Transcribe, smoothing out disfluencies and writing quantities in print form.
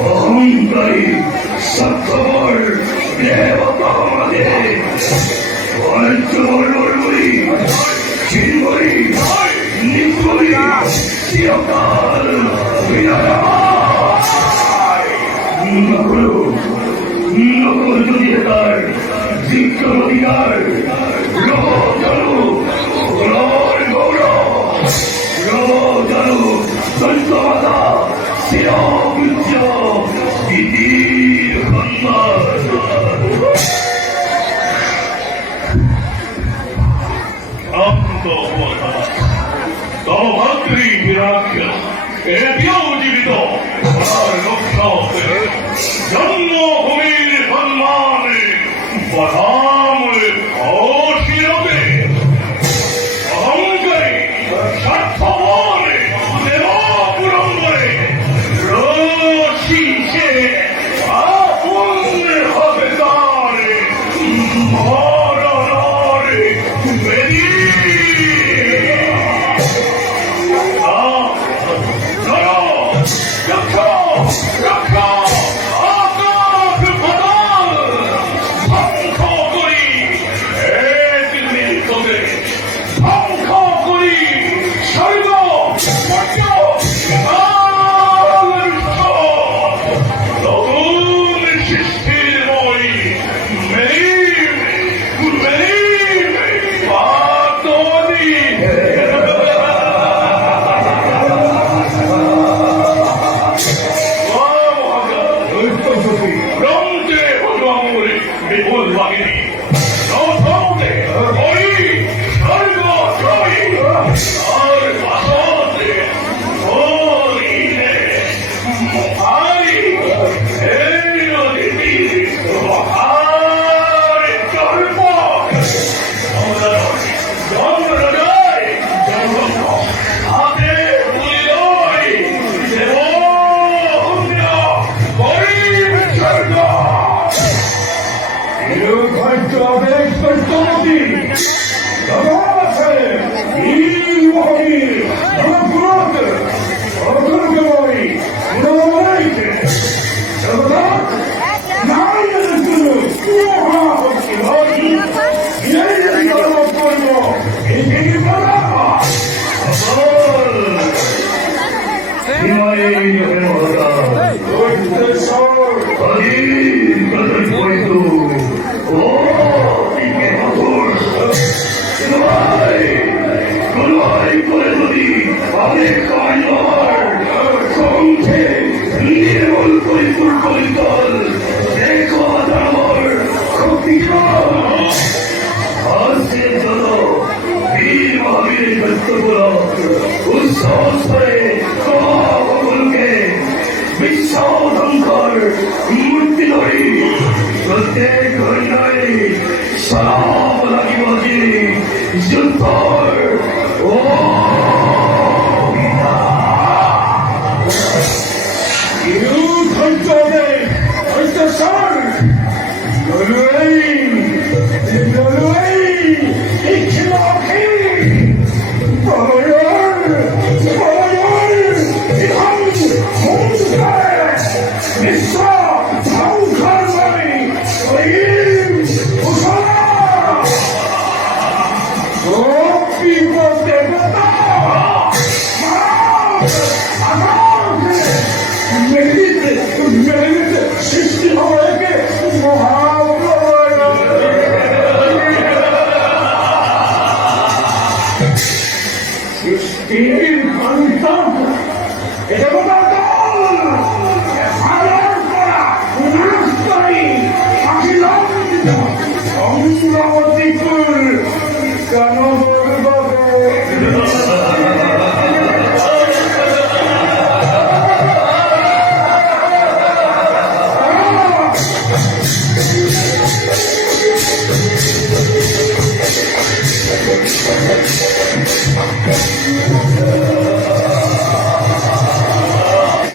অহংকারী স্বার্থপর দেবতাদের চিন্ময়ী নির্ময়ী চিরকাল নকল যদি তার বিক্রম অধিকার গৌরব সন্ত্যমাতা চিরপূজ্য দিদির সম্মান তব ভাতৃ বিরাজ্য এটিও জীবিত জন্মভূমির সম্মানে বধামূলে অশিরতে অহংকারী স্বার্থপরে দেবপুরম্বরে রশিষে আপন হবে তারে মরণরে বেদি Hey! কিন্তু ও দিকে মধুর লড়াই করে যদি অনেক কায়নার কণ্ঠে নির্মল পরিপূর্ণ পরিতল দেখো আমার ক্ষতি হাস্যের জন্য বীর মহাবীরের সত্যগুলো উৎসাহ করে সকলকে বিশ্বাসঙ্কর মূর্তি ধরি প্রত্যেক ঘন্টায় সব লাগিব যে যুদ্ধর ও সৃষ্টি হওয়াকে মহাপ্রলয় সৃষ্টির সন্তান দেবতার দল সাধন করা পুনরুস্তারী অখিলম্বিত অমরাবতীপুর কানব